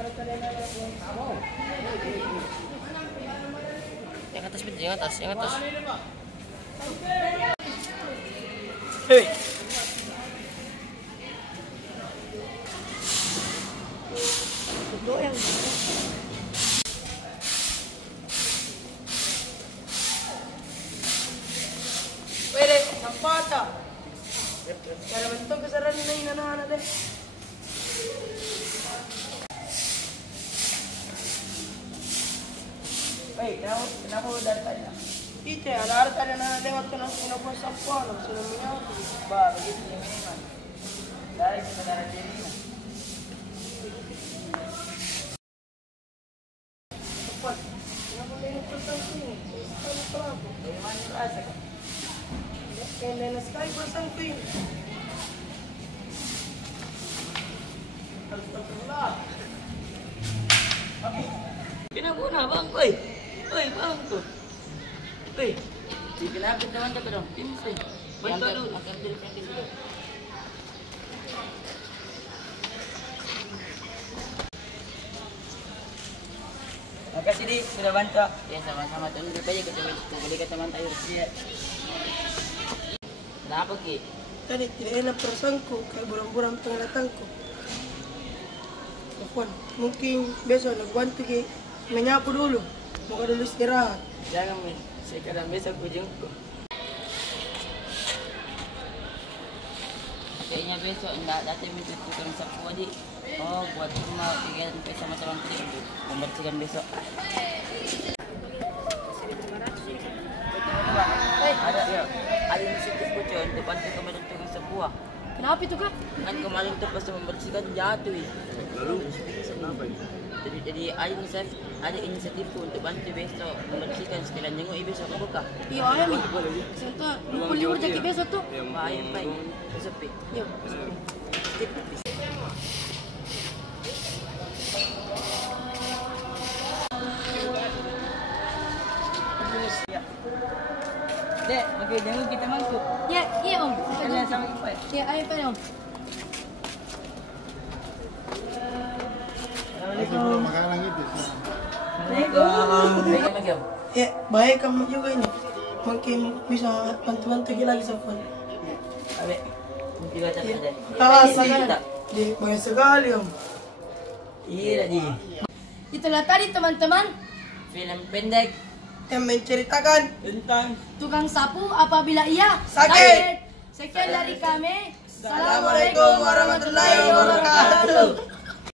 Yang atas, yang atas, yang atas. Hei. Doyang. Pwede, sampata. Para bentong kesaran na inanahan deh. Kenapa udah tanya? Itu ada tanya na lewat ke nasi nopon sampah, sudah menyatu. Bah, begitu yang memang. Dari sebenarnya diri. Cepat. Kenapa ini pertama ini? Sekali pelaku. Dari mana rasa kan? Kailan sekali pasang ko yun. Alhamdulillah. Pinaguna bang, koy. Koy, bang ko. Koy. Pinapit naman ka dong. Pinapit. Bantu dulu. Akan jadi praktis dulu. Makasih di sudah bantu. Ya sama-sama. Tunggu aja kita beli ke teman tayo. Iya. Kenapa Ki? Tadi tidak enak perasaanku, kayak buram-buram penglihatanku. Telepon, mungkin besok nak bantu Ki menyapu dulu. Mau dulu istirahat. Jangan sekarang besok ujungku. Kayaknya besok enggak datang minta tukang sapu adik. Oh, buat rumah kegiatan sama teman-teman membersihkan besok. Ada ya. Ada inisiatif bocor untuk bantu kemarin tukang sebuah. Kenapa itu kak? Kan kemarin tuh pas membersihkan jatuh. Lalu kenapa? Jadi ada inisiatif untuk bantu besok membersihkan sekalian jenguk besok ke buka. Iya ayah nih. Contoh, lupa libur jaki besok tuh. Baik. Besok pi. Yuk. Dek, bagi jenguk kita mangkuk. Ya, iya om. Kalian sama Ipai. Ya, ayo pak om. Sebelum makanan itu. Assalamualaikum. Baik om. Ya, baik kamu juga ini. Mungkin bisa bantu-bantu lagi Sofwan. Abe, juga tak ada. Asik. Di banyak sekali om. Iya Ji. Itulah tadi teman-teman, Film pendek Yang menceritakan tentang tukang sapu apabila ia Sakit. Sekian dari kami. Assalamualaikum warahmatullahi wabarakatuh.